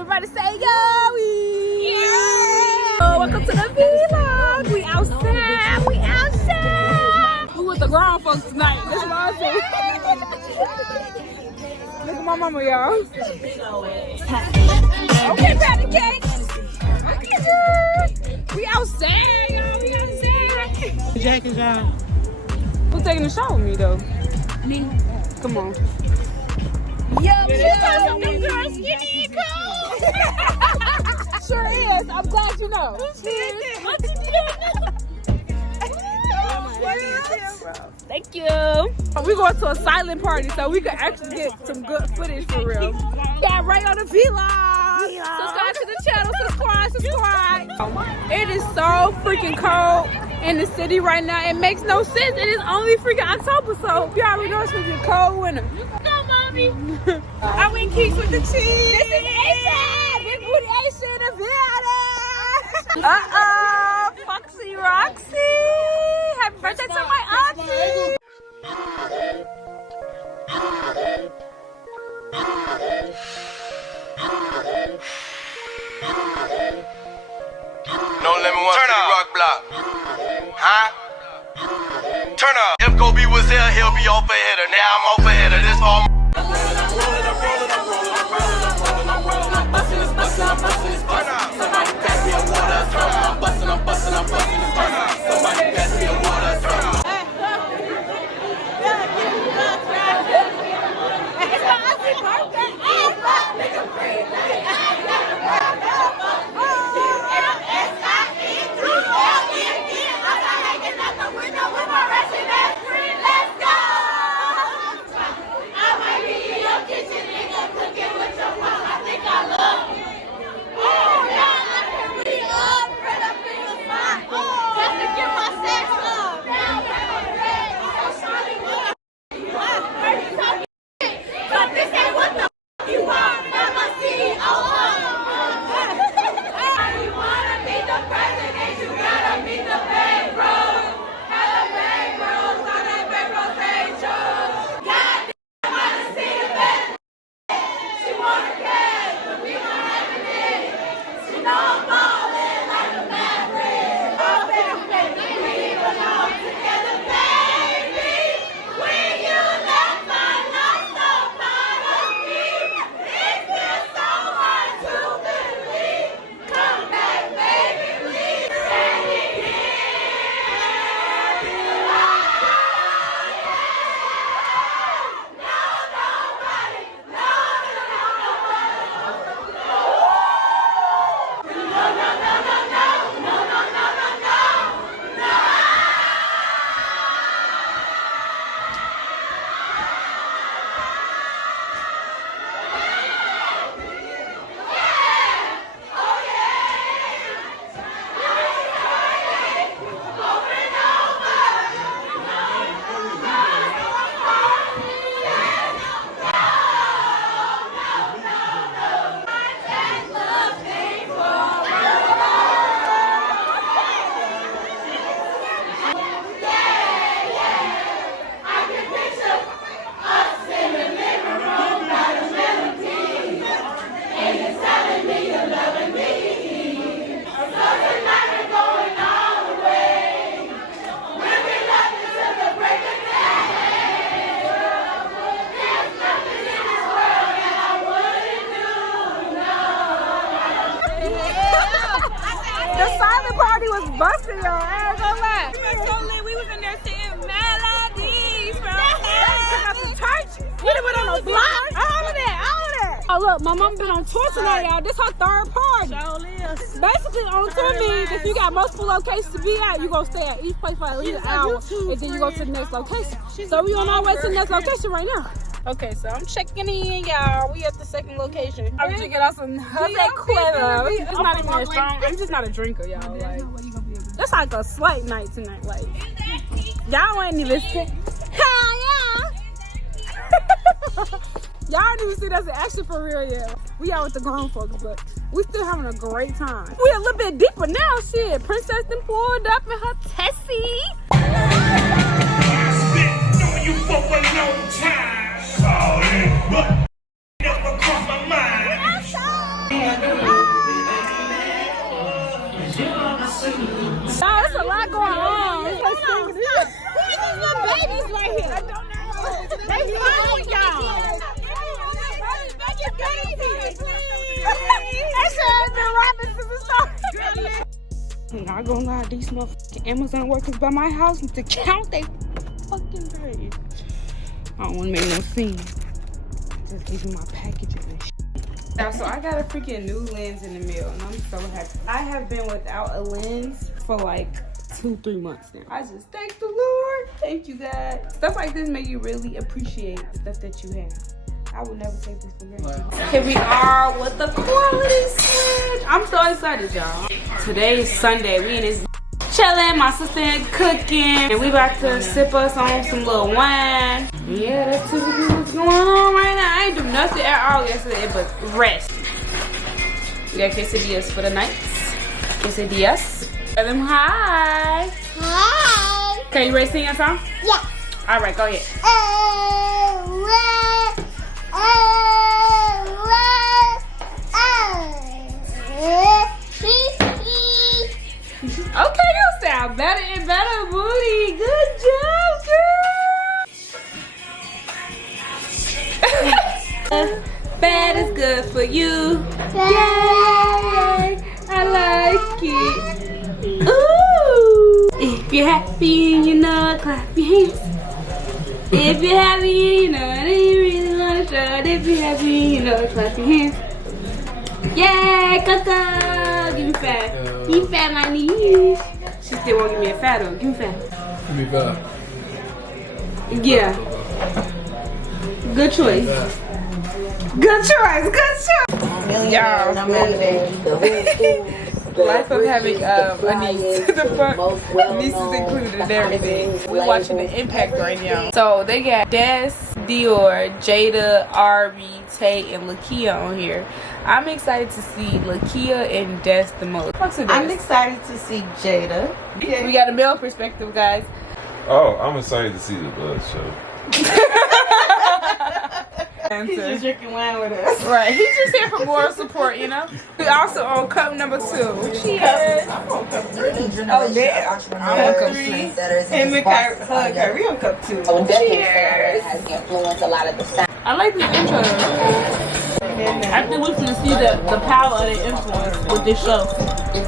Everybody say yo! Yeah! Oh, welcome to the vlog. We outside. We outside. We with the grown folks tonight. That's what I say. Look at my mama, y'all. Okay, patty cake. Okay, girl. We outside, y'all. We outside. The jacket's on. Who's taking the show with me, though? Me. Come on. Yo, them girls skinny and cool. Sure is. I'm glad you know. Thank you. We going to a silent party so we can actually get some good footage for real. Yeah, right on the vlog. Subscribe to the channel. Subscribe. It is so freaking cold in the city right now. It makes no sense. It is only freaking October, so you already know it's gonna be a cold winter. Go, mommy. I went Keeks with the cheese. This is A-Side. Big booty A-Side in the building. Uh-oh. Foxy Roxy. Happy birthday to my auntie. Don't let me watch the rock block. Huh? Turn up. If Kobe was here, he'll be off ahead of. Now I'm off ahead of this fall. Somebody pass me a water. I'm busting. Somebody pass me a water. It's my auntie's birthday. The silent party was busting, y'all. I ain't gonna lie. We were so lit. We was in there singing melodies from The church. We done went on a block. All of that. Oh, look, my mom been on tour tonight, y'all. This her third party. Basically, on tour means if you got multiple locations to be at, you gonna stay at each place for at least an hour, and then you go to the next location. So we on our way to the next location right now. Okay, so I'm checking in, y'all. We at the second location. I'm drinking out some Jose Cuervo. It's not even that strong. I'm just not a drinker, y'all. Like, that's like a slight night tonight. Like, y'all ain't even see. Hell yeah! Y'all didn't even see that's an action for real yet. We out with the grown folks, but we still having a great time. We a little bit deeper now, shit. Princess done pulled up in her Tessie. You for a long time. Sorry, but never crossed my mind. Nah, there's a lot going on. It's like singing this. These little babies right here. I don't know. They following y'all. I'm not gonna lie, these motherfucking Amazon workers by my house need to count they fucking days. I don't wanna make no scene. Just leaving my packages and shit. Now, so I got a freaking new lens in the mail and I'm so happy. I have been without a lens for like 2-3 months now. I just thank the Lord. Thank you, God. Stuff like this make you really appreciate the stuff that you have. I would never take this for granted. Here we are with the quality switch. I'm so excited, y'all. Today is Sunday. We in this chilling, my sister and cooking, and we about to sip us on some little wine. Yeah, that's typically what's going on right now. I ain't do nothing at all yesterday but rest. We got quesadillas for the night. Quesadillas. Tell them hi. Hi. Okay, you ready to sing a song? Yeah. All right, go ahead. Okay, you sound better and better, booty. Good job, girl. Bad is good for you. Yay! I like it. Ooh! If you're happy and you know it, clap your hands. If you're happy and you know it, and you really want to show it. If you're happy and you know it, clap your hands. Yay, Coco! Give me fat. Give me fat, my knees. She still won't give me a fat though. Give me fat. Give me fat. Yeah. Good choice. Good choice. Good choice. Y'all. Life of having a niece. The fuck? Nieces included and everything. We're watching the impact right now. So they got Des, Dior, Jada, Ari, Tay, and Lakia on here. I'm excited to see Lakia and Des the most. I'm excited to see Jada. We got a male perspective, guys. Oh, I'm excited to see the Blood show. He's just drinking wine with us. Right, he's just here for moral support, you know. We also on cup number 2. Cheers. I'm on cup 3. Oh, damn. I'm on cup 3. And we on cup 2. Cheers. Has influenced a lot of the sound. I like this intro. I think we're gonna see the power of the influence with this show. This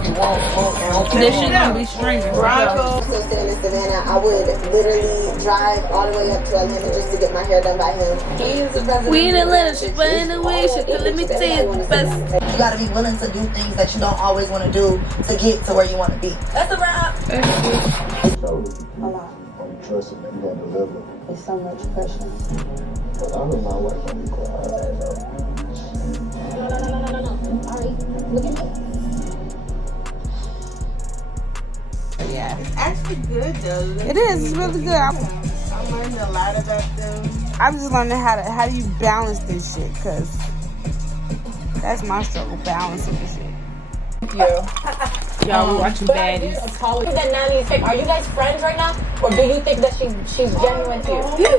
shit gonna be streaming. Bronco. Still staying in Savannah, I would literally drive all the way up to Atlanta just to get my hair done by him. He is the president. We in Atlanta, she running away. Let me tell you the best. You gotta be willing to do things that you don't always want to do to get to where you want to be. That's a wrap. So, a lot. Trust him, you gotta deliver. It's so much pressure. But I know my wife gonna be quiet. No. Alright, look at me. Yeah, it's actually good though. It is. It's really good. I'm learning a lot about them. I'm just learning how do you balance this shit, cause that's my struggle, balancing this shit. Y'all, we're watching Baddies. Are you guys friends right now, or do you think that she's genuine to you?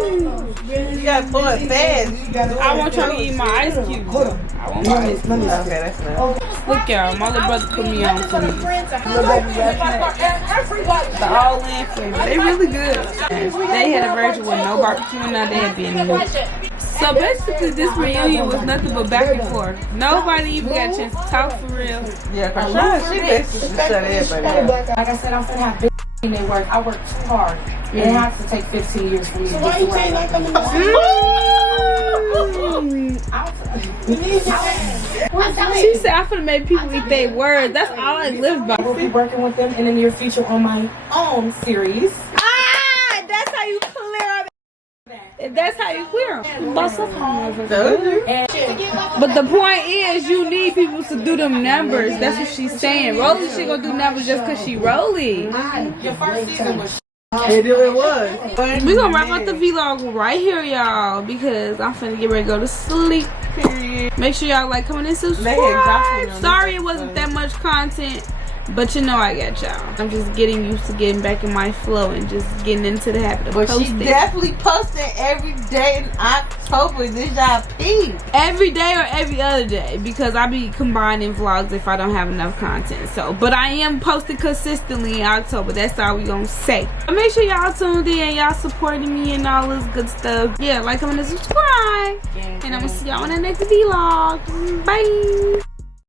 You gotta pull it fast. I want y'all to eat my ice cubes. I want my ice cubes. Okay, that's nice. Look, y'all, my little brother put me on to these. The all-in flavor. They really good. They had a version with no barbecue, and now they had being new. So basically, this reunion was nothing but back and forth. Nobody even got a chance to talk for real. Yeah, cause she basically shut everybody up. Like I said, I'm finna have big in work. I work too hard. And it has to take 15 years for me to get to where I am. She said, I'm finna make people eat their words. That's all I live by. We'll be working with them in the near future on my own series. That's how you clear up. That's how you clear them. But the point is, you need people to do them numbers. That's what she's saying. Rolly, she gonna do numbers just cause she Rolly. Your first season was It was. We gonna wrap up the vlog right here, y'all, because I'm finna get ready to go to sleep. Period. Make sure y'all like, comment, and subscribe. Sorry it wasn't that much content. But you know I got y'all. I'm just getting used to getting back in my flow and just getting into the habit of posting. She definitely posting every day in October. This y'all peep. Every day or every other day, because I be combining vlogs if I don't have enough content. So, but I am posting consistently in October. That's all we gonna say. But make sure y'all tuned in, y'all supporting me and all this good stuff. Yeah, like, comment, and subscribe. And I'm gonna see y'all in the next vlog. Bye.